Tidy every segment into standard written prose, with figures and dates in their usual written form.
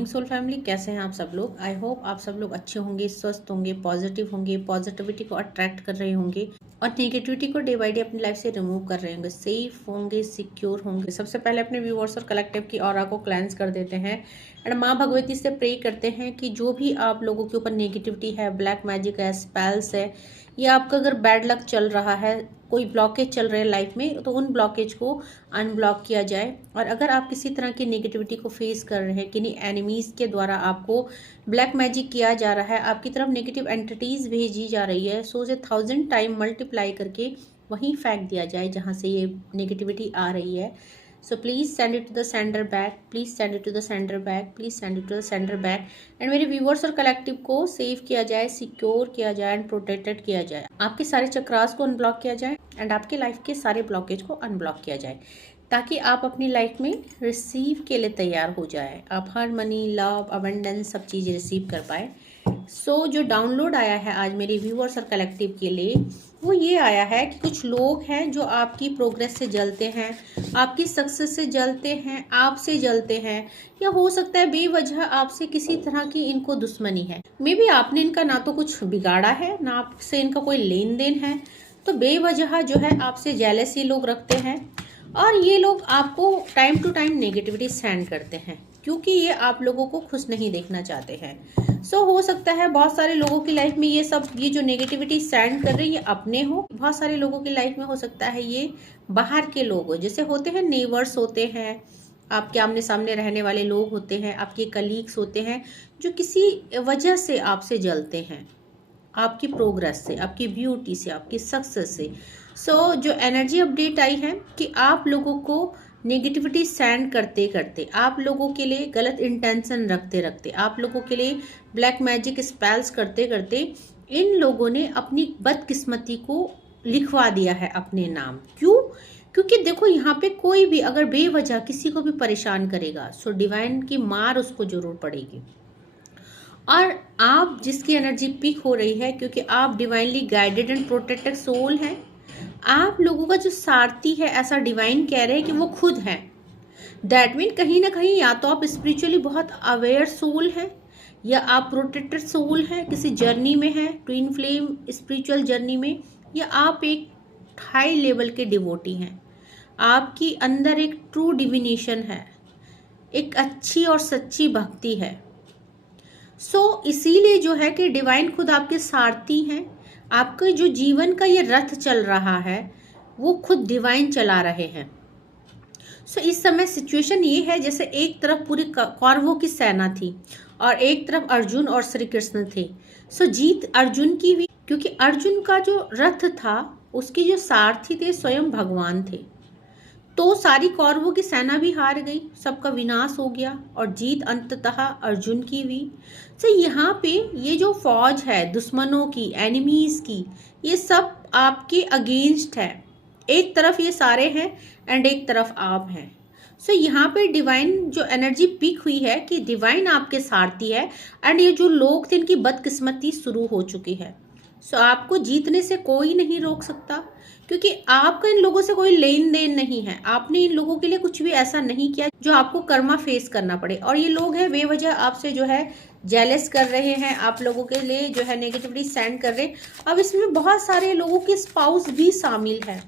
Morning soul family, कैसे हैं आप सब लोग। आई होप आप सब लोग अच्छे होंगे, स्वस्थ होंगे, पॉजिटिव होंगे, पॉजिटिविटी को अट्रैक्ट कर रहे होंगे और नेगेटिविटी को डे बाय डे अपनी लाइफ से रिमूव कर रहे होंगे, सेफ होंगे, सिक्योर होंगे। सबसे पहले अपने व्यूअर्स और कलेक्टिव की ऑरा को क्लेंस कर देते हैं एंड माँ भगवती से प्रे करते हैं कि जो भी आप लोगों के ऊपर नेगेटिविटी है, ब्लैक मैजिक है, स्पेल्स है, या आपका अगर बैड लक चल रहा है, कोई ब्लॉकेज चल रहे हैं लाइफ में, तो उन ब्लॉकेज को अनब्लॉक किया जाए। और अगर आप किसी तरह की नेगेटिविटी को फेस कर रहे हैं, किन्हीं एनिमीज के द्वारा आपको ब्लैक मैजिक किया जा रहा है, आपकी तरफ नेगेटिव एंटिटीज भेजी जा रही है, सो उसे 1000 टाइम मल्टीप्लाई करके वहीं फेंक दिया जाए जहां से ये नेगेटिविटी आ रही है। So please send it to the sender back, please send it to the sender back, please send it to the sender back। And मेरे व्यूवर्स और कलेक्टिव को सेव किया जाए, सिक्योर किया जाए एंड प्रोटेक्टेड किया जाए। आपके सारे चक्रास को अनब्लॉक किया जाए एंड आपके लाइफ के सारे ब्लॉकेज को अनब्लॉक किया जाए, ताकि आप अपनी लाइफ में रिसीव के लिए तैयार हो जाए। आप हर मनी, लव, अबंडेंस सब चीज़ें रिसीव कर पाए। सो जो डाउनलोड आया है आज मेरे व्यूअर्स और कलेक्टिव के लिए, वो ये आया है कि कुछ लोग हैं जो आपकी प्रोग्रेस से जलते हैं, आपकी सक्सेस से जलते हैं, आपसे जलते हैं, या हो सकता है बेवजह आपसे किसी तरह की इनको दुश्मनी है। मे बी आपने इनका ना तो कुछ बिगाड़ा है, ना आपसे इनका कोई लेन देन है, तो बेवजह जो है आपसे जेलसी लोग रखते हैं और ये लोग आपको time to time negativity send करते हैं, क्योंकि ये आप लोगों को खुश नहीं देखना चाहते हैं। सो हो सकता है बहुत सारे लोगों की लाइफ में ये जो नेगेटिविटी सेंड कर रहे हैं ये अपने हो, बहुत सारे लोगों की लाइफ में हो सकता है ये बाहर के लोग हो, जैसे होते हैं नेबर्स होते हैं, आपके आमने सामने रहने वाले लोग होते हैं, आपके कलीग्स होते हैं, जो किसी वजह से आपसे जलते हैं, आपकी प्रोग्रेस से, आपकी ब्यूटी से, आपकी सक्सेस से। सो जो एनर्जी अपडेट आई है कि आप लोगों को नेगेटिविटी सेंड करते करते, आप लोगों के लिए गलत इंटेंशन रखते रखते, आप लोगों के लिए ब्लैक मैजिक स्पेल्स करते करते, इन लोगों ने अपनी बदकिस्मती को लिखवा दिया है अपने नाम। क्यों? क्योंकि देखो यहाँ पे कोई भी अगर बेवजह किसी को भी परेशान करेगा, सो डिवाइन की मार उसको जरूर पड़ेगी। और आप जिसकी एनर्जी पिक हो रही है, क्योंकि आप divinely guided and protected soul हैं, आप लोगों का जो सारथी है, ऐसा डिवाइन कह रहे हैं कि वो खुद है। दैट मीन कहीं ना कहीं या तो आप स्पिरिचुअली बहुत अवेयर सोल हैं, या आप प्रोटेक्टेड सोल हैं, किसी जर्नी में है, ट्विन फ्लेम स्पिरिचुअल जर्नी में, या आप एक हाई लेवल के डिवोटी हैं। आपकी अंदर एक ट्रू डिविनेशन है, एक अच्छी और सच्ची भक्ति है। सो इसीलिए जो है कि डिवाइन खुद आपके सारथी हैं। आपके जो जीवन का ये रथ चल रहा है वो खुद डिवाइन चला रहे हैं। सो इस समय सिचुएशन ये है जैसे एक तरफ पूरी कौरवों की सेना थी और एक तरफ अर्जुन और श्री कृष्ण थे। सो जीत अर्जुन की हुई, क्योंकि अर्जुन का जो रथ था उसके जो सारथी थे स्वयं भगवान थे। तो सारी कौरवों की सेना भी हार गई, सबका विनाश हो गया और जीत अंततः अर्जुन की हुई। तो यहाँ पे ये जो फौज है दुश्मनों की, एनिमीज की, ये सब आपके अगेंस्ट है। एक तरफ ये सारे हैं एंड एक तरफ आप हैं। सो यहाँ पे डिवाइन जो एनर्जी पिक हुई है कि डिवाइन आपके सारथी है एंड ये जो लोग थे इनकी बदकिस्मती शुरू हो चुकी है। सो आपको जीतने से कोई नहीं रोक सकता, क्योंकि आपका इन लोगों से कोई लेन देन नहीं है। आपने इन लोगों के लिए कुछ भी ऐसा नहीं किया जो आपको कर्मा फेस करना पड़े। और ये लोग हैं बेवजह आपसे जो है जेलस कर रहे हैं, आप लोगों के लिए जो है नेगेटिविटी सेंड कर रहे हैं। अब इसमें बहुत सारे लोगों के स्पाउस भी शामिल है,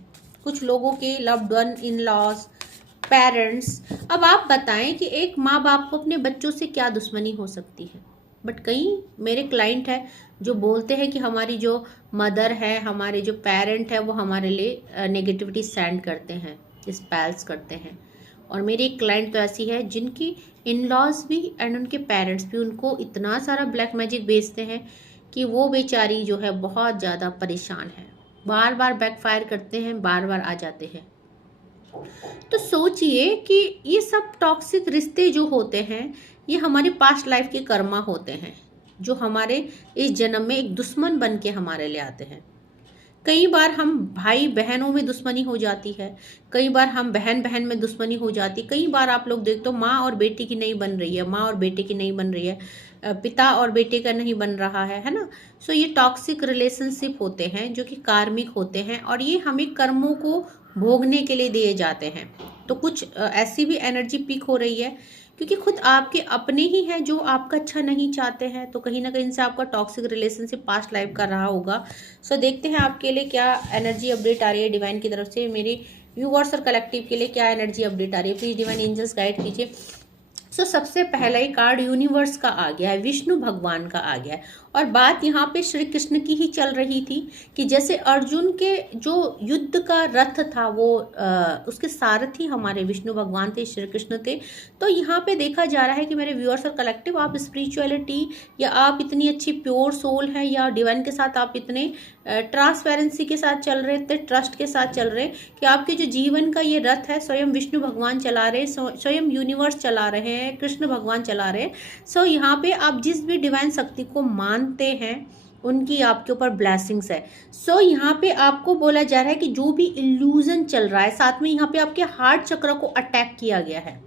कुछ लोगों के loved one, in laws, parents. अब आप बताएं कि एक माँ बाप को अपने बच्चों से क्या दुश्मनी हो सकती है। बट कई मेरे क्लाइंट है जो बोलते हैं कि हमारी जो मदर है, हमारे जो पेरेंट है, वो हमारे लिए नेगेटिविटी सेंड करते हैं, स्पेल्स करते हैं। और मेरी एक क्लाइंट तो ऐसी है जिनकी इन लॉज भी एंड उनके पेरेंट्स भी उनको इतना सारा ब्लैक मैजिक भेजते हैं कि वो बेचारी जो है बहुत ज़्यादा परेशान है, बार बार बैकफायर करते हैं, बार बार आ जाते हैं। तो सोचिए कि ये सब टॉक्सिक रिश्ते जो होते हैं ये हमारे पास्ट लाइफ के कर्मा होते हैं, जो हमारे इस जन्म में एक दुश्मन बन के हमारे लिए आते हैं। कई बार हम भाई बहनों में दुश्मनी हो जाती है, कई बार हम बहन बहन में दुश्मनी हो जाती, कई बार आप लोग देखते हो माँ और बेटी की नहीं बन रही है, माँ और बेटे की नहीं बन रही है, पिता और बेटे का नहीं बन रहा है ना। सो ये टॉक्सिक रिलेशनशिप होते हैं जो कि कार्मिक होते हैं और ये हमें कर्मों को भोगने के लिए दिए जाते हैं। तो कुछ ऐसी भी एनर्जी पिक हो रही है क्योंकि खुद आपके अपने ही हैं जो आपका अच्छा नहीं चाहते हैं, तो कहीं ना कहीं से आपका टॉक्सिक रिलेशनशिप पास्ट लाइफ का रहा होगा। सो देखते हैं आपके लिए क्या एनर्जी अपडेट आ रही है डिवाइन की तरफ से, मेरे व्यूअर्स और कलेक्टिव के लिए क्या एनर्जी अपडेट आ रही है, प्लीज डिवाइन एंजल्स गाइड कीजिए। सो सबसे पहला ही कार्ड यूनिवर्स का आ गया है, विष्णु भगवान का आ गया है, और बात यहाँ पे श्री कृष्ण की ही चल रही थी कि जैसे अर्जुन के जो युद्ध का रथ था वो उसके सारथी हमारे विष्णु भगवान थे, श्री कृष्ण थे। तो यहाँ पे देखा जा रहा है कि मेरे व्यूअर्स और कलेक्टिव, आप स्पिरिचुअलिटी या आप इतनी अच्छी प्योर सोल है या डिवाइन के साथ आप इतने ट्रांसपेरेंसी के साथ चल रहे थे, ट्रस्ट के साथ चल रहे कि आपके जो जीवन का ये रथ है स्वयं विष्णु भगवान चला रहे, स्वयं यूनिवर्स चला रहे हैं, कृष्ण भगवान चला रहे हैं। सो यहाँ पे आप जिस भी डिवाइन शक्ति को मानते हैं उनकी आपके ऊपर ब्लेसिंग्स है। सो यहाँ पे आपको बोला जा रहा है कि जो भी इल्यूजन चल रहा है, साथ में यहाँ पे आपके हार्ट चक्र को अटैक किया गया है,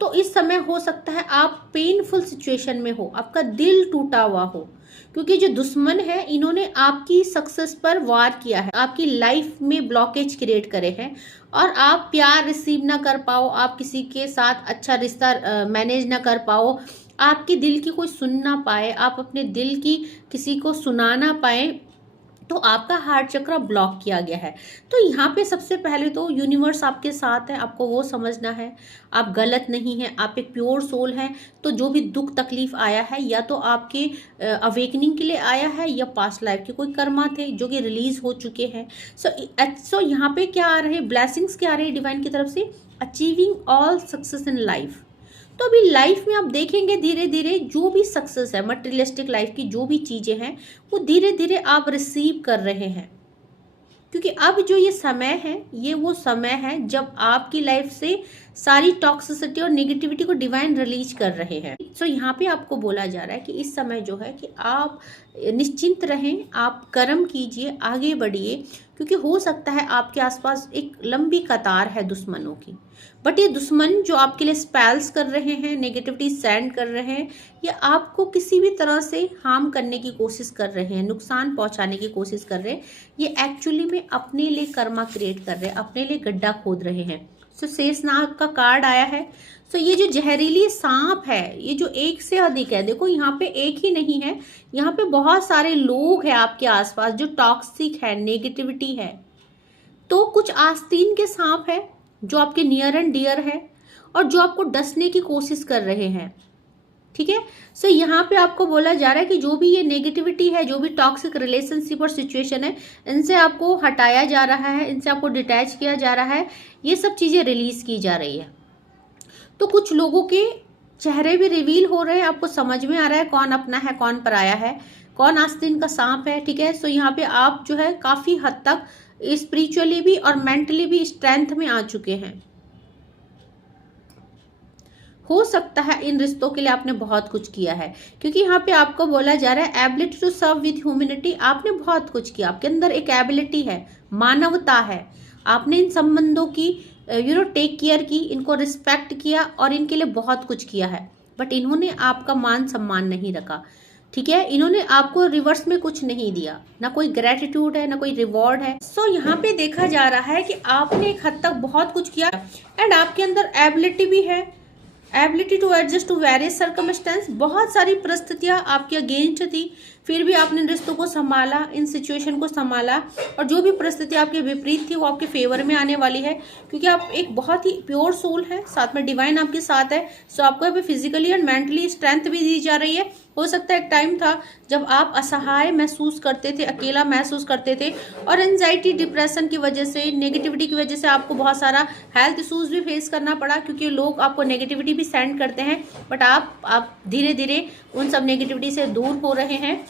तो इस समय हो सकता है आप पेनफुल सिचुएशन में हो, आपका दिल टूटा हुआ हो, क्योंकि जो दुश्मन है इन्होंने आपकी सक्सेस पर वार किया है, आपकी लाइफ में ब्लॉकेज क्रिएट करे हैं, और आप प्यार रिसीव ना कर पाओ, आप किसी के साथ अच्छा रिश्ता मैनेज ना कर पाओ, आपके दिल की कोई सुन ना पाए, आप अपने दिल की किसी को सुना ना पाए, तो आपका हार्ट चक्र ब्लॉक किया गया है। तो यहाँ पे सबसे पहले तो यूनिवर्स आपके साथ है, आपको वो समझना है आप गलत नहीं हैं, आप एक प्योर सोल हैं। तो जो भी दुख तकलीफ आया है या तो आपके अवेकनिंग के लिए आया है या पास्ट लाइफ के कोई कर्मा थे जो कि रिलीज हो चुके हैं। सो यहाँ पे क्या आ रहे हैं, ब्लेसिंग्स क्या आ रहे हैं डिवाइन की तरफ से, achieving all success in life. तो अभी लाइफ में आप देखेंगे धीरे धीरे जो भी सक्सेस है मटेरियलिस्टिक लाइफ की, जो भी चीजें हैं वो धीरे धीरे आप रिसीव कर रहे हैं, क्योंकि अब जो ये समय है ये वो समय है जब आपकी लाइफ से सारी टॉक्सिसिटी और नेगेटिविटी को डिवाइन रिलीज कर रहे हैं। सो यहाँ पे आपको बोला जा रहा है कि इस समय जो है कि आप निश्चिंत रहें, आप कर्म कीजिए, आगे बढ़िए, क्योंकि हो सकता है आपके आसपास एक लंबी कतार है दुश्मनों की, बट ये दुश्मन जो आपके लिए स्पेल्स कर रहे हैं, नेगेटिविटी सेंड कर रहे हैं, या आपको किसी भी तरह से हार्म करने की कोशिश कर रहे हैं, नुकसान पहुंचाने की कोशिश कर रहे हैं, ये एक्चुअली में अपने लिए कर्मा क्रिएट कर रहे हैं, अपने लिए गड्ढा खोद रहे हैं। सो शेषनाग का कार्ड आया है। सो ये जो जहरीली सांप है, ये जो एक से अधिक है, देखो यहाँ पे एक ही नहीं है, यहाँ पे बहुत सारे लोग हैं आपके आसपास जो टॉक्सिक है, नेगेटिविटी है। तो कुछ आस्तीन के सांप है जो आपके नियर एंड डियर है और जो आपको डसने की कोशिश कर रहे हैं, ठीक है। सो यहाँ पे आपको बोला जा रहा है कि जो भी ये नेगेटिविटी है, जो भी टॉक्सिक रिलेशनशिप और सिचुएशन है, इनसे आपको हटाया जा रहा है, इनसे आपको डिटैच किया जा रहा है, ये सब चीजें रिलीज की जा रही है। तो कुछ लोगों के चेहरे भी रिवील हो रहे हैं, आपको समझ में आ रहा है कौन अपना है कौन पराया है, कौन आस्तीन का सांप है, ठीक है। सो यहाँ पे आप जो है काफी हद तक स्पिरिचुअली भी और मेंटली भी स्ट्रेंथ में आ चुके हैं। हो सकता है इन रिश्तों के लिए आपने बहुत कुछ किया है, क्योंकि यहाँ पे आपको बोला जा रहा है ability to serve with humanity, आपने बहुत कुछ किया, आपके अंदर एक एबिलिटी है, मानवता है, आपने इन संबंधों की टेक केयर की, इनको रिस्पेक्ट किया और इनके लिए बहुत कुछ किया है, बट इन्होंने आपका मान सम्मान नहीं रखा, ठीक है। इन्होंने आपको रिवर्स में कुछ नहीं दिया, ना कोई ग्रेटिट्यूड है ना कोई रिवॉर्ड है। सो यहाँ पे देखा जा रहा है कि आपने एक हद तक बहुत कुछ किया एंड आपके अंदर एबिलिटी भी है, ability to adjust to various circumstances. बहुत सारी परिस्थितियां आपके अगेंस्ट थी, फिर भी आपने रिश्तों को संभाला, इन सिचुएशन को संभाला, और जो भी परिस्थिति आपके विपरीत थी वो आपके फेवर में आने वाली है, क्योंकि आप एक बहुत ही प्योर सोल है, साथ में डिवाइन आपके साथ है। सो आपको अभी फिजिकली एंड मेंटली स्ट्रेंथ भी दी जा रही है। हो सकता है एक टाइम था जब आप असहाय महसूस करते थे, अकेला महसूस करते थे, और एंजाइटी डिप्रेशन की वजह से, नेगेटिविटी की वजह से आपको बहुत सारा हेल्थ इशूज भी फेस करना पड़ा, क्योंकि लोग आपको नेगेटिविटी भी सेंड करते हैं, बट आप धीरे धीरे उन सब नेगेटिविटी से दूर हो रहे हैं।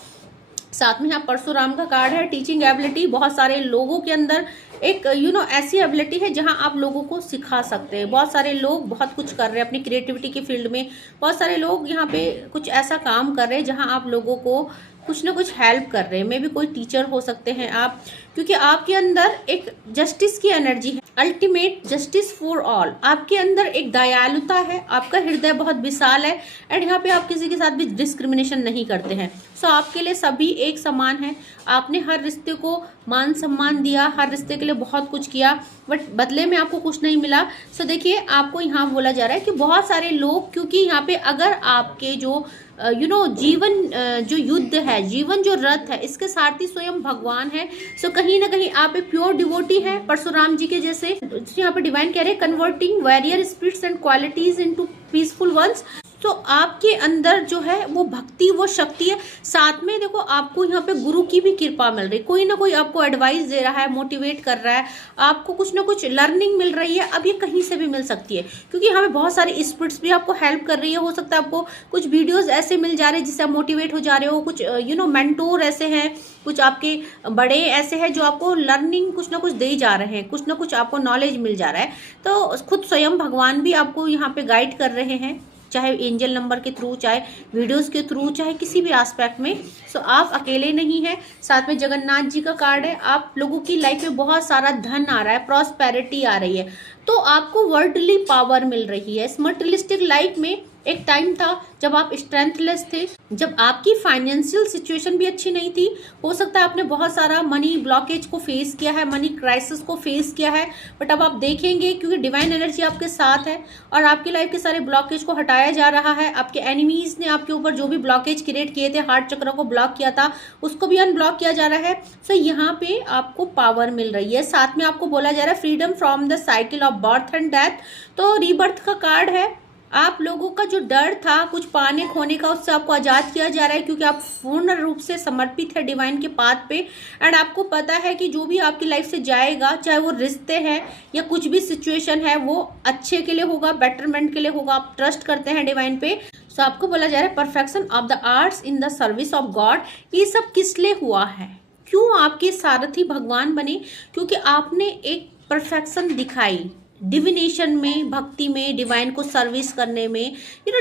साथ में यहाँ परशुराम का कार्ड है, टीचिंग एबिलिटी। बहुत सारे लोगों के अंदर एक ऐसी एबिलिटी है जहां आप लोगों को सिखा सकते हैं। बहुत सारे लोग बहुत कुछ कर रहे हैं अपनी क्रिएटिविटी के फील्ड में, बहुत सारे लोग यहाँ पे कुछ ऐसा काम कर रहे हैं जहां आप लोगों को कुछ ना कुछ हेल्प कर रहे हैं। मे भी कोई टीचर हो सकते हैं आप, क्योंकि आपके अंदर एक जस्टिस की एनर्जी है, अल्टीमेट जस्टिस फॉर ऑल। आपके अंदर एक दयालुता है, आपका हृदय बहुत विशाल है, एंड यहाँ पे आप किसी के साथ भी डिस्क्रिमिनेशन नहीं करते हैं। सो आपके लिए सभी एक समान है। आपने हर रिश्ते को मान सम्मान दिया, हर रिश्ते के लिए बहुत कुछ किया, बट बदले में आपको कुछ नहीं मिला। सो देखिए, आपको यहाँ बोला जा रहा है कि बहुत सारे लोग, क्योंकि यहाँ पे अगर आपके जो जीवन जो युद्ध है, जीवन जो रथ है, इसके सारथी स्वयं भगवान है। सो कहीं ना कहीं आप एक प्योर डिवोटी है, परशुराम जी के जैसे। यहाँ पे डिवाइन कह रहे हैं converting warrior spirits and qualities into peaceful ones. तो आपके अंदर जो है वो भक्ति, वो शक्ति है। साथ में देखो, आपको यहाँ पे गुरु की भी कृपा मिल रही, कोई ना कोई आपको एडवाइस दे रहा है, मोटिवेट कर रहा है, आपको कुछ ना कुछ लर्निंग मिल रही है। अब ये कहीं से भी मिल सकती है, क्योंकि यहाँ पे बहुत सारी स्पिरिट्स भी आपको हेल्प कर रही है। हो सकता है आपको कुछ वीडियोस ऐसे मिल जा रहे हैं जिससे आप मोटिवेट हो जा रहे हो, कुछ मेंटोर ऐसे हैं, कुछ आपके बड़े ऐसे हैं जो आपको लर्निंग कुछ ना कुछ दे जा रहे हैं, कुछ ना कुछ आपको नॉलेज मिल जा रहा है। तो खुद स्वयं भगवान भी आपको यहाँ पे गाइड कर रहे हैं, चाहे एंजल नंबर के थ्रू, चाहे वीडियोस के थ्रू, चाहे किसी भी एस्पेक्ट में। सो आप अकेले नहीं हैं। साथ में जगन्नाथ जी का कार्ड है। आप लोगों की लाइफ में बहुत सारा धन आ रहा है, प्रॉस्पेरिटी आ रही है, तो आपको वर्ल्डली पावर मिल रही है। इस मटेरियलिस्टिक लाइफ में एक टाइम था जब आप स्ट्रेंथलेस थे, जब आपकी फाइनेंशियल सिचुएशन भी अच्छी नहीं थी। हो सकता है आपने बहुत सारा मनी ब्लॉकेज को फेस किया है, मनी क्राइसिस को फेस किया है, बट अब आप देखेंगे क्योंकि डिवाइन एनर्जी आपके साथ है और आपकी लाइफ के सारे ब्लॉकेज को हटाया जा रहा है। आपके एनिमीज ने आपके ऊपर जो भी ब्लॉकेज क्रिएट किए थे, हार्ट चक्र को ब्लॉक किया था, उसको भी अनब्लॉक किया जा रहा है। सो यहाँ पे आपको पावर मिल रही है। साथ में आपको बोला जा रहा है freedom from the cycle of birth and death. तो रीबर्थ का कार्ड है। आप लोगों का जो डर था कुछ पाने खोने का, उससे आपको आजाद किया जा रहा है, क्योंकि आप पूर्ण रूप से समर्पित है डिवाइन के पाथ पे। एंड आपको पता है कि जो भी आपकी लाइफ से जाएगा, चाहे वो रिश्ते हैं या कुछ भी सिचुएशन है, वो अच्छे के लिए होगा, बेटरमेंट के लिए होगा। आप ट्रस्ट करते हैं डिवाइन पे। सो आपको बोला जा रहा है perfection of the arts in the service of God. ये सब किस लिए हुआ है, क्यों आपके सारथी भगवान बने? क्योंकि आपने एक परफेक्शन दिखाई डिविनेशन में, भक्ति में, डिवाइन को सर्विस करने में।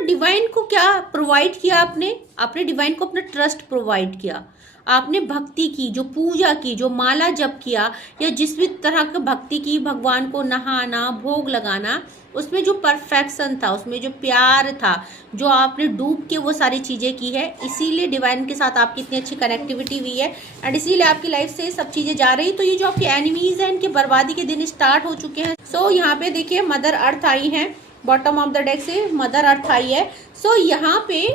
डिवाइन को क्या प्रोवाइड किया आपने डिवाइन को अपना ट्रस्ट प्रोवाइड किया। आपने भक्ति की, जो पूजा की, जो माला जप किया, या जिस भी तरह की भक्ति की, भगवान को नहाना, भोग लगाना, उसमें जो परफेक्शन था, उसमें जो प्यार था, जो आपने डूब के वो सारी चीज़ें की है। इसीलिए डिवाइन के साथ आपकी इतनी अच्छी कनेक्टिविटी हुई है एंड इसीलिए आपकी लाइफ से सब चीज़ें जा रही। तो ये जो आपके एनिमीज हैं, इनके बर्बादी के दिन स्टार्ट हो चुके हैं। सो यहाँ पे देखिए मदर अर्थ आई है, बॉटम ऑफ द डेक से मदर अर्थ आई है। सो यहाँ पे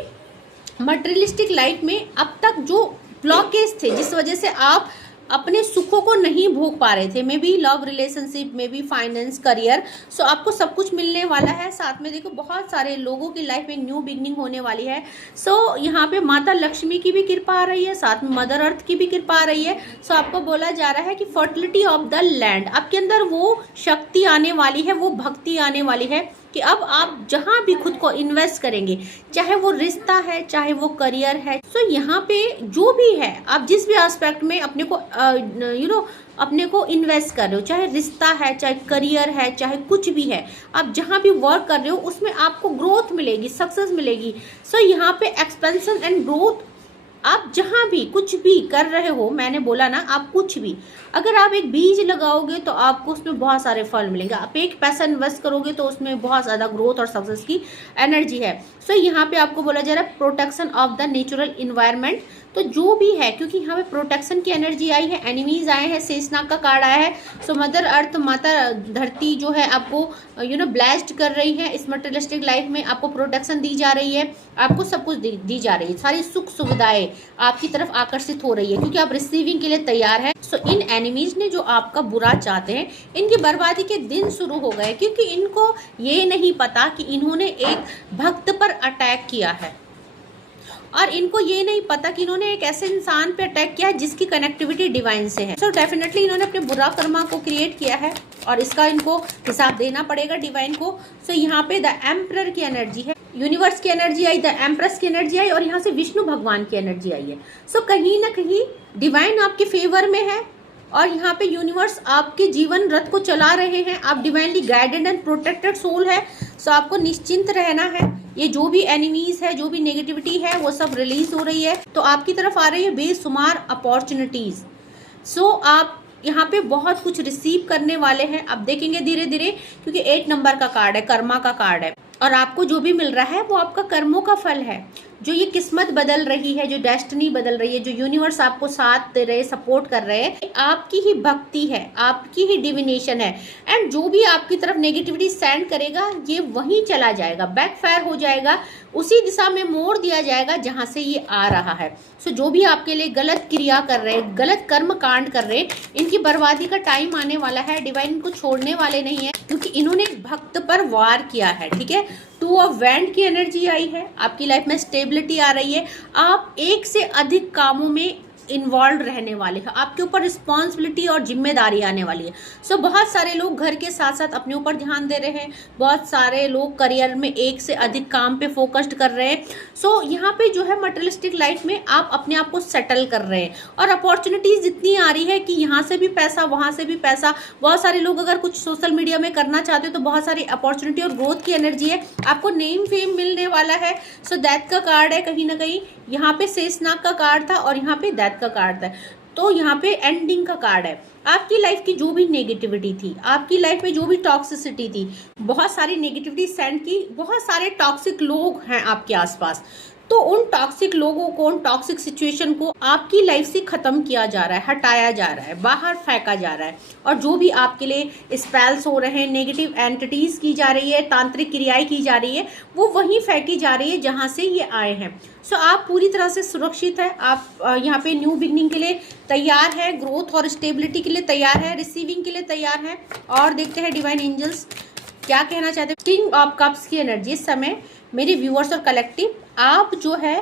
मटेरियलिस्टिक लाइफ में अब तक जो ब्लॉकेज थे, जिस वजह से आप अपने सुखों को नहीं भोग पा रहे थे, maybe love relationship, maybe finance, career, so आपको सब कुछ मिलने वाला है। साथ में देखो बहुत सारे लोगों की लाइफ में न्यू बिगनिंग होने वाली है। सो यहाँ पे माता लक्ष्मी की भी कृपा आ रही है, साथ में मदर अर्थ की भी कृपा आ रही है। सो आपको बोला जा रहा है कि फर्टिलिटी ऑफ द लैंड, आपके अंदर वो शक्ति आने वाली है, वो भक्ति आने वाली है कि अब आप जहाँ भी खुद को इन्वेस्ट करेंगे, चाहे वो रिश्ता है, चाहे वो करियर है। सो यहाँ पे जो भी है, आप जिस भी एस्पेक्ट में अपने को अपने को इन्वेस्ट कर रहे हो, चाहे रिश्ता है, चाहे करियर है, चाहे कुछ भी है, आप जहाँ भी वर्क कर रहे हो उसमें आपको ग्रोथ मिलेगी, सक्सेस मिलेगी। सो यहाँ पे एक्सपेंशन एंड ग्रोथ, आप जहाँ भी कुछ भी कर रहे हो, मैंने बोला ना, आप कुछ भी, अगर आप एक बीज लगाओगे तो आपको उसमें बहुत सारे फल मिलेंगे। आप एक पैसा इन्वेस्ट करोगे तो उसमें बहुत ज़्यादा ग्रोथ और सक्सेस की एनर्जी है। सो यहाँ पे आपको बोला जा रहा है protection of the natural environment. तो जो भी है, क्योंकि यहाँ पे प्रोटेक्शन की एनर्जी आई है, एनिमीज आए हैं, शेषनाग का कार्ड आया है। सो मदर अर्थ, माता धरती जो है आपको ब्लेस्ड कर रही है। इस मटेरियलिस्टिक लाइफ में आपको प्रोटेक्शन दी जा रही है, आपको सब कुछ दी जा रही है, सारी सुख सुविधाएं आपकी तरफ आकर्षित हो रही है, क्योंकि आप रिसीविंग के लिए तैयार है। सो इन एनिमीज ने जो आपका बुरा चाहते हैं, इनकी बर्बादी के दिन शुरू हो गए, क्योंकि इनको ये नहीं पता कि इन्होंने एक भक्त पर अटैक किया है, और इनको ये नहीं पता कि इन्होंने एक ऐसे इंसान पे अटैक किया है जिसकी कनेक्टिविटी डिवाइन से है। सो डेफिनेटली इन्होंने अपने बुरा कर्मा को क्रिएट किया है और इसका इनको हिसाब देना पड़ेगा डिवाइन को। सो यहाँ पे द एम्परर की एनर्जी है, यूनिवर्स की एनर्जी आई, द एम्प्रेस की एनर्जी आई, और यहाँ से विष्णु भगवान की एनर्जी आई है। सो कहीं ना कहीं डिवाइन आपके फेवर में है और यहाँ पे यूनिवर्स आपके जीवन रथ को चला रहे हैं। आप divinely guided and protected soul है। सो आपको निश्चिंत रहना है। ये जो भी एनिमीज है, जो भी नेगेटिविटी है, वो सब रिलीज हो रही है। तो आपकी तरफ आ रही है बेशुमार अपॉर्चुनिटीज। सो आप यहाँ पे बहुत कुछ रिसीव करने वाले हैं। अब देखेंगे धीरे धीरे, क्योंकि 8 नंबर का कार्ड है, कर्मा का कार्ड है, और आपको जो भी मिल रहा है वो आपका कर्मों का फल है। जो ये किस्मत बदल रही है, जो डेस्टिनी बदल रही है, जो यूनिवर्स आपको साथ दे रहे, सपोर्ट कर रहे हैं, आपकी ही भक्ति है, आपकी ही डिविनेशन है। एंड जो भी आपकी तरफ नेगेटिविटी सेंड करेगा ये वहीं चला जाएगा, बैकफायर हो जाएगा, उसी दिशा में मोड़ दिया जाएगा जहां से ये आ रहा है। सो जो भी आपके लिए गलत क्रिया कर रहे हैं, गलत कर्म कांड कर रहे हैं, इनकी बर्बादी का टाइम आने वाला है। डिवाइन इनको छोड़ने वाले नहीं है, क्योंकि इन्होंने भक्त पर वार किया है। ठीक है, 2 ऑफ वैंड की एनर्जी आई है, आपकी लाइफ में स्टेबिलिटी आ रही है, आप एक से अधिक कामों में इन्वॉल्व रहने वाले हैं, आपके ऊपर रिस्पॉन्सिबिलिटी और जिम्मेदारी आने वाली है। सो बहुत सारे लोग घर के साथ साथ अपने ऊपर ध्यान दे रहे हैं, बहुत सारे लोग करियर में एक से अधिक काम पे फोकस्ड कर रहे हैं। सो यहाँ पे जो है मटेरियलिस्टिक लाइफ में आप अपने आप को सेटल कर रहे हैं, और अपॉर्चुनिटीज इतनी आ रही है कि यहाँ से भी पैसा, वहां से भी पैसा। बहुत सारे लोग अगर कुछ सोशल मीडिया में करना चाहते हो तो बहुत सारी अपॉर्चुनिटी और ग्रोथ की एनर्जी है, आपको नेम फेम मिलने वाला है। सो डेथ का कार्ड है, कहीं ना कहीं यहाँ पे शेषनाग का कार्ड था और यहाँ पे डेथ का कार्ड था, तो यहाँ पे एंडिंग का कार्ड है। आपकी लाइफ की जो भी नेगेटिविटी थी, आपकी लाइफ में जो भी टॉक्सिसिटी थी, बहुत सारी नेगेटिविटी सेंड की, बहुत सारे टॉक्सिक लोग हैं आपके आसपास, तो उन टॉक्सिक लोगों को, उन टॉक्सिक सिचुएशन को आपकी लाइफ से खत्म किया जा रहा है, हटाया जा रहा है, बाहर फेंका जा रहा है। और जो भी आपके लिए स्पेल्स हो रहे हैं, नेगेटिव एंटिटीज की जा रही है, तांत्रिक क्रियाएं की जा रही है, वो वहीं फेंकी जा रही है जहां से ये आए हैं। सो आप पूरी तरह से सुरक्षित है, आप यहाँ पे न्यू बिगनिंग के लिए तैयार है, ग्रोथ और स्टेबिलिटी के लिए तैयार है, रिसीविंग के लिए तैयार है। और देखते हैं डिवाइन एंजल्स क्या कहना चाहते हैं। किंग ऑफ कप्स की एनर्जी इस समय मेरे व्यूअर्स और कलेक्टिव, आप जो है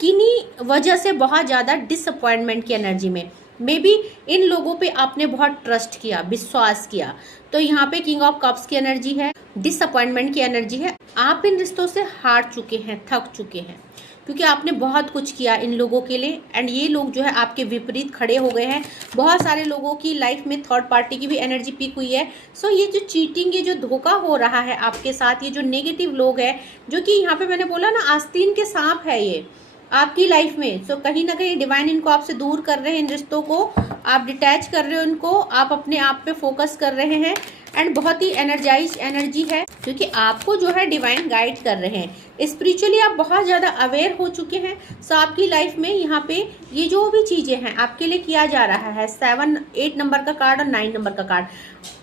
किन्हीं वजह से बहुत ज़्यादा डिसअपॉइंटमेंट की एनर्जी में, मे बी इन लोगों पे आपने बहुत ट्रस्ट किया, विश्वास किया, तो यहाँ पे किंग ऑफ कप्स की एनर्जी है, डिसअपॉइंटमेंट की एनर्जी है। आप इन रिश्तों से हार चुके हैं, थक चुके हैं, क्योंकि आपने बहुत कुछ किया इन लोगों के लिए, एंड ये लोग जो है आपके विपरीत खड़े हो गए हैं। बहुत सारे लोगों की लाइफ में थर्ड पार्टी की भी एनर्जी पीक हुई है। सो ये जो चीटिंग, ये जो धोखा हो रहा है आपके साथ, ये जो नेगेटिव लोग हैं, जो कि यहाँ पे मैंने बोला ना आस्तीन के सांप है ये आपकी लाइफ में। सो कहीं ना कहीं डिवाइन इनको आपसे दूर कर रहे हैं, इन रिश्तों को आप डिटैच कर रहे हो, इनको आप अपने आप पे फोकस कर रहे हैं। एंड बहुत ही एनर्जाइज एनर्जी है, क्योंकि आपको जो है डिवाइन गाइड कर रहे हैं। स्पिरिचुअली आप बहुत ज़्यादा अवेयर हो चुके हैं। सो आपकी लाइफ में यहाँ पे ये जो भी चीज़ें हैं आपके लिए किया जा रहा है, 7, 8 नंबर का कार्ड और 9 नंबर का कार्ड,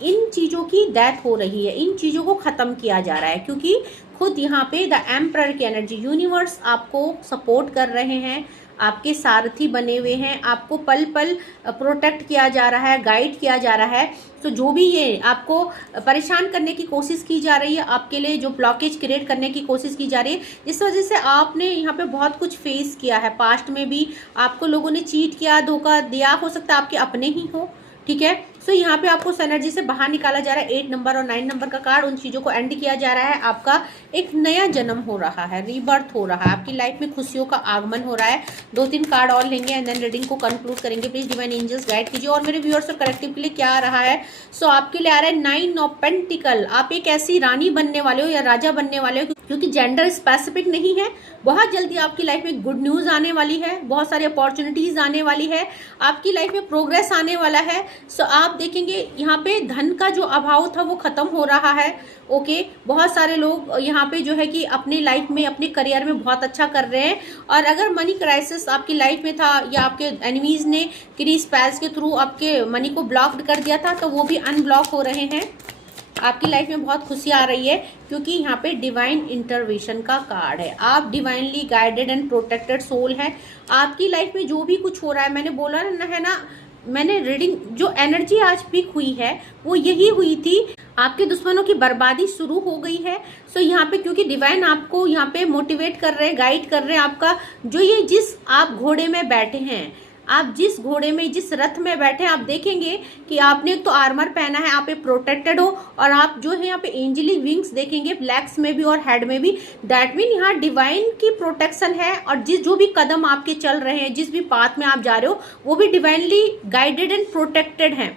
इन चीज़ों की डेथ हो रही है, इन चीज़ों को ख़त्म किया जा रहा है, क्योंकि खुद यहाँ पे द एम्परर की एनर्जी, यूनिवर्स आपको सपोर्ट कर रहे हैं, आपके सारथी बने हुए हैं, आपको पल पल प्रोटेक्ट किया जा रहा है, गाइड किया जा रहा है। तो जो भी ये आपको परेशान करने की कोशिश की जा रही है, आपके लिए जो ब्लॉकेज क्रिएट करने की कोशिश की जा रही है, जिस वजह से आपने यहाँ पे बहुत कुछ फेस किया है, पास्ट में भी आपको लोगों ने चीट किया, धोखा दिया, हो सकता है आपके अपने ही हो। ठीक है, सो यहाँ पे आपको उस एनर्जी से बाहर निकाला जा रहा है। 8 नंबर और 9 नंबर का कार्ड, उन चीज़ों को एंड किया जा रहा है। आपका एक नया जन्म हो रहा है, रीबर्थ हो रहा है, आपकी लाइफ में खुशियों का आगमन हो रहा है। 2-3 कार्ड और लेंगे एंड देन रीडिंग को कंक्लूड करेंगे। प्लीज डिवाइन एंजल्स गाइड कीजिए। और मेरे व्यूअर्स और कलेक्टिव के लिए क्या आ रहा है? सो आपके लिए आ रहा है 9 ऑफ पेंटिकल। आप एक ऐसी रानी बनने वाले हो या राजा बनने वाले हो, क्योंकि जेंडर स्पेसिफिक नहीं है। बहुत जल्दी आपकी लाइफ में गुड न्यूज आने वाली है, बहुत सारी अपॉर्चुनिटीज आने वाली है, आपकी लाइफ में प्रोग्रेस आने वाला है। सो आप देखेंगे यहाँ पे धन का जो अभाव था वो खत्म हो रहा है। ओके, बहुत सारे लोग यहाँ पे जो है कि अपने लाइफ में, अपने करियर में बहुत अच्छा कर रहे हैं। और अगर मनी क्राइसिस आपकी लाइफ में था या आपके एनिमीज ने किसी स्पेल्स के थ्रू आपके मनी को ब्लॉक्ड कर दिया था, तो वो भी अनब्लॉक हो रहे हैं। आपकी लाइफ में बहुत खुशी आ रही है, क्योंकि यहाँ पे डिवाइन इंटरवेंशन का कार्ड है। आप divinely guided and protected soul है। आपकी लाइफ में जो भी कुछ हो रहा है, मैंने बोला ना है ना, मैंने रीडिंग जो एनर्जी आज पिक हुई है वो यही हुई थी। आपके दुश्मनों की बर्बादी शुरू हो गई है। सो यहाँ पे क्योंकि डिवाइन आपको यहाँ पे मोटिवेट कर रहे हैं, गाइड कर रहे हैं। आपका जो ये जिस आप घोड़े में बैठे हैं, आप जिस घोड़े में, जिस रथ में बैठे हैं, आप देखेंगे कि आपने तो आर्मर पहना है, आप प्रोटेक्टेड हो। और आप जो है यहाँ पे एंजली विंग्स देखेंगे, ब्लैक्स में भी और हेड में भी। दैट मीन यहाँ डिवाइन की प्रोटेक्शन है। और जो भी कदम आपके चल रहे हैं, जिस भी पाथ में आप जा रहे हो, वो भी डिवाइनली गाइडेड एंड प्रोटेक्टेड है।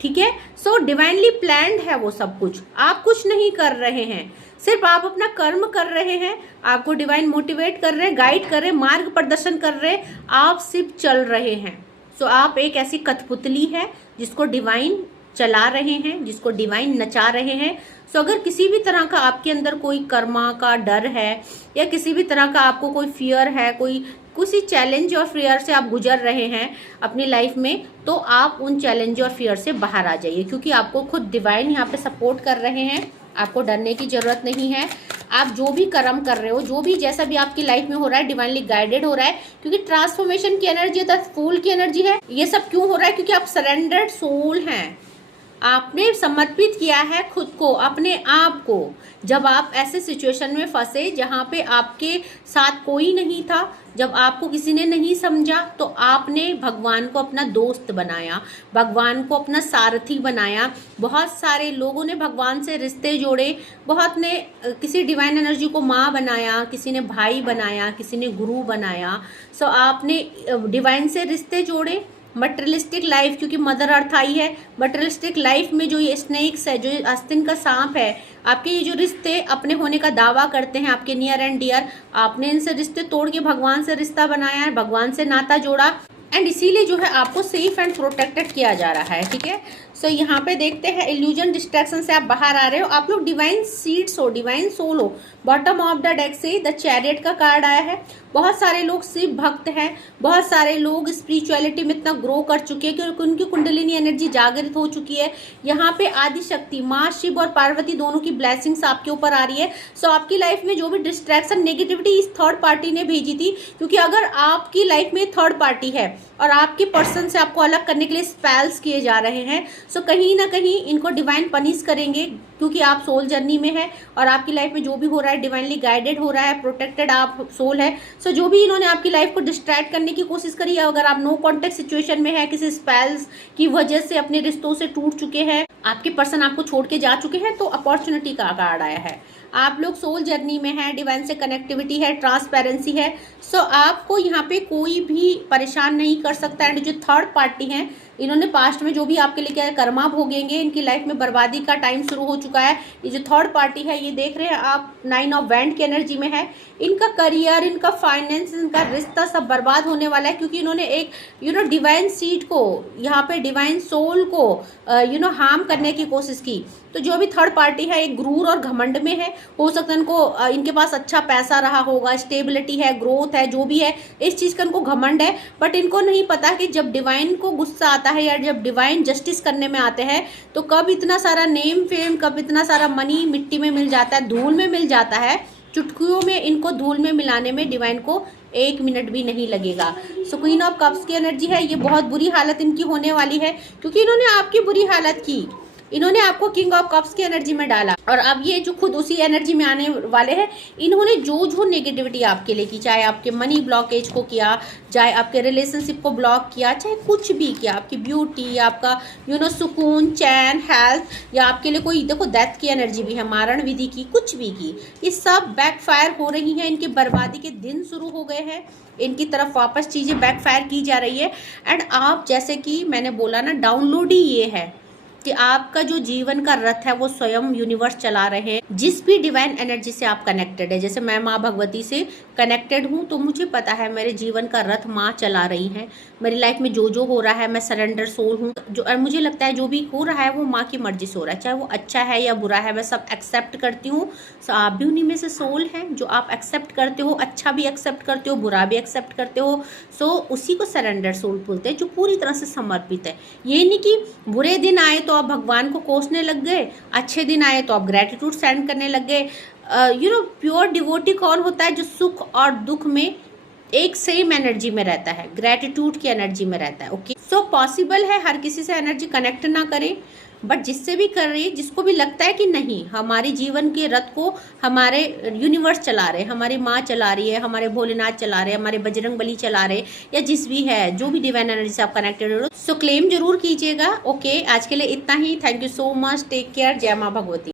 ठीक है, सो डिवाइनली प्लान्ड है वो सब कुछ। आप कुछ नहीं कर रहे हैं, सिर्फ आप अपना कर्म कर रहे हैं। आपको डिवाइन मोटिवेट कर रहे हैं, गाइड कर रहे हैं, मार्ग प्रदर्शन कर रहे हैं, आप सिर्फ चल रहे हैं। सो आप एक ऐसी कठपुतली है जिसको डिवाइन चला रहे हैं, जिसको डिवाइन नचा रहे हैं। सो अगर किसी भी तरह का आपके अंदर कोई कर्मा का डर है या किसी भी तरह का आपको कोई फियर है, कोई किसी चैलेंज और फियर से आप गुजर रहे हैं अपनी लाइफ में, तो आप उन चैलेंज और फियर से बाहर आ जाइए, क्योंकि आपको खुद डिवाइन यहाँ पे सपोर्ट कर रहे हैं। आपको डरने की जरूरत नहीं है। आप जो भी कर्म कर रहे हो, जो भी जैसा भी आपकी लाइफ में हो रहा है, डिवाइनली गाइडेड हो रहा है, क्योंकि ट्रांसफॉर्मेशन की एनर्जी है, फूल की एनर्जी है। ये सब क्यों हो रहा है? क्योंकि आप सरेंडर्ड सोल हैं। आपने समर्पित किया है खुद को, अपने आप को। जब आप ऐसे सिचुएशन में फंसे जहां पे आपके साथ कोई नहीं था, जब आपको किसी ने नहीं समझा, तो आपने भगवान को अपना दोस्त बनाया, भगवान को अपना सारथी बनाया। बहुत सारे लोगों ने भगवान से रिश्ते जोड़े, बहुत ने किसी डिवाइन एनर्जी को माँ बनाया, किसी ने भाई बनाया, किसी ने गुरु बनाया। सो आपने डिवाइन से रिश्ते जोड़े। मटेरियलिस्टिक लाइफ, क्योंकि मदर अर्थ आई है, मटेरियलिस्टिक लाइफ में जो ये स्नेक्स है, जो आस्तीन का सांप है, आपके ये जो रिश्ते अपने होने का दावा करते हैं, आपके नियर एंड डियर, आपने इनसे रिश्ते तोड़ के भगवान से रिश्ता बनाया है, भगवान से नाता जोड़ा, एंड इसीलिए जो है आपको सेफ एंड प्रोटेक्टेड किया जा रहा है। ठीक है, सो यहाँ पे देखते हैं इल्यूजन डिस्ट्रैक्शन से आप बाहर आ रहे हो। आप लोग डिवाइन सीड्स हो, डिवाइन सोल हो। बॉटम ऑफ द डेक से द चैरियट का कार्ड आया है। बहुत सारे लोग शिव भक्त हैं, बहुत सारे लोग स्पिरिचुअलिटी में इतना ग्रो कर चुके हैं कि उनकी कुंडलिनी एनर्जी जागृत हो चुकी है। यहाँ पे आदि शक्ति माँ शिव और पार्वती दोनों की ब्लेसिंग्स आपके ऊपर आ रही है। सो आपकी लाइफ में जो भी डिस्ट्रैक्शन, नेगेटिविटी इस थर्ड पार्टी ने भेजी थी, क्योंकि अगर आपकी लाइफ में थर्ड पार्टी है और आपके पर्सन से आपको अलग करने के लिए स्पेल्स किए जा रहे हैं, सो कहीं ना कहीं इनको डिवाइन पनिश करेंगे, क्योंकि आप सोल जर्नी में है और आपकी लाइफ में जो भी हो रहा है डिवाइनली गाइडेड हो रहा है, प्रोटेक्टेड आप सोल है। सो जो भी इन्होंने आपकी लाइफ को डिस्ट्रैक्ट करने की कोशिश करी है, अगर आप नो कॉन्टेक्ट सिचुएशन में है, किसी स्पेल्स की वजह से अपने रिश्तों से टूट चुके हैं, आपके पर्सन आपको छोड़ के जा चुके हैं, तो अपॉर्चुनिटी का कार्ड आया है। आप लोग सोल जर्नी में है, डिवाइन से कनेक्टिविटी है, ट्रांसपेरेंसी है। सो आपको यहाँ पे कोई भी परेशान नहीं कर सकता। एंड जो थर्ड पार्टी है, इन्होंने पास्ट में जो भी आपके लिए क्या कर्मा भोगेंगे, इनकी लाइफ में बर्बादी का टाइम शुरू हो चुका है। ये जो थर्ड पार्टी है, ये देख रहे हैं आप 9 ऑफ वैंड की एनर्जी में है। इनका करियर, इनका फाइनेंस, इनका रिश्ता सब बर्बाद होने वाला है, क्योंकि इन्होंने एक डिवाइन सीड को, यहाँ पे डिवाइन सोल को हार्म करने की कोशिश की। तो जो भी थर्ड पार्टी है एक गुरूर और घमंड में है। हो सकता है इनको इनके पास अच्छा पैसा रहा होगा, स्टेबिलिटी है, ग्रोथ है, जो भी है, इस चीज़ का इनको घमंड है। बट इनको नहीं पता कि जब डिवाइन को गुस्सा आता है या जब डिवाइन जस्टिस करने में आते हैं, तो कब इतना सारा नेम फेम, कब इतना सारा मनी मिट्टी में मिल जाता है, धूल में मिल जाता है। चुटकियों में इनको धूल में मिलाने में डिवाइन को 1 मिनट भी नहीं लगेगा। सो क्वीन ऑफ कप्स की एनर्जी है, ये बहुत बुरी हालत इनकी होने वाली है, क्योंकि इन्होंने आपकी बुरी हालत की, इन्होंने आपको किंग ऑफ कप्स की एनर्जी में डाला, और अब ये जो खुद उसी एनर्जी में आने वाले हैं। इन्होंने जो नेगेटिविटी आपके लिए की, चाहे आपके मनी ब्लॉकेज को किया, चाहे आपके रिलेशनशिप को ब्लॉक किया, चाहे कुछ भी किया, आपकी ब्यूटी, आपका सुकून, चैन, हेल्थ, या आपके लिए कोई देखो डेथ की एनर्जी भी है, मारण विधि की, कुछ भी की, ये सब बैकफायर हो रही है। इनकी बर्बादी के दिन शुरू हो गए हैं, इनकी तरफ वापस चीज़ें बैकफायर की जा रही है। एंड आप, जैसे कि मैंने बोला ना, डाउनलोड ही ये है कि आपका जो जीवन का रथ है वो स्वयं यूनिवर्स चला रहे हैं। जिस भी डिवाइन एनर्जी से आप कनेक्टेड है, जैसे मैं माँ भगवती से कनेक्टेड हूँ, तो मुझे पता है मेरे जीवन का रथ माँ चला रही है। मेरी लाइफ में जो हो रहा है, मैं सरेंडर सोल हूँ, और मुझे लगता है जो भी हो रहा है वो माँ की मर्जी से हो रहा है, चाहे वो अच्छा है या बुरा है, मैं सब एक्सेप्ट करती हूँ। सो आप भी उन्हीं में से सोल हैं जो आप एक्सेप्ट करते हो, अच्छा भी एक्सेप्ट करते हो, बुरा भी एक्सेप्ट करते हो। सो उसी को सरेंडर सोल बोलते हैं, जो पूरी तरह से समर्पित है। ये नहीं कि बुरे दिन आए तो आप भगवान को कोसने लग गए, अच्छे दिन आए तो आप ग्रेटिट्यूड सेंड करने लग गए। प्योर डिवोटी कौन होता है? जो सुख और दुख में एक सेम एनर्जी में रहता है, ग्रेटिट्यूड की एनर्जी में रहता है। ओके, सो पॉसिबल है हर किसी से एनर्जी कनेक्ट ना करें, बट जिससे भी कर रही है, जिसको भी लगता है कि नहीं, हमारी जीवन के रथ को हमारे यूनिवर्स चला रहे, हमारी माँ चला रही है, हमारे भोलेनाथ चला रहे, हमारे बजरंग बली चला रहे, या जिस भी है, जो भी डिवाइन एनर्जी से आप कनेक्टेड हो, सो क्लेम जरूर कीजिएगा। ओके, आज के लिए इतना ही। Thank you so much, take care, जय माँ भगवती।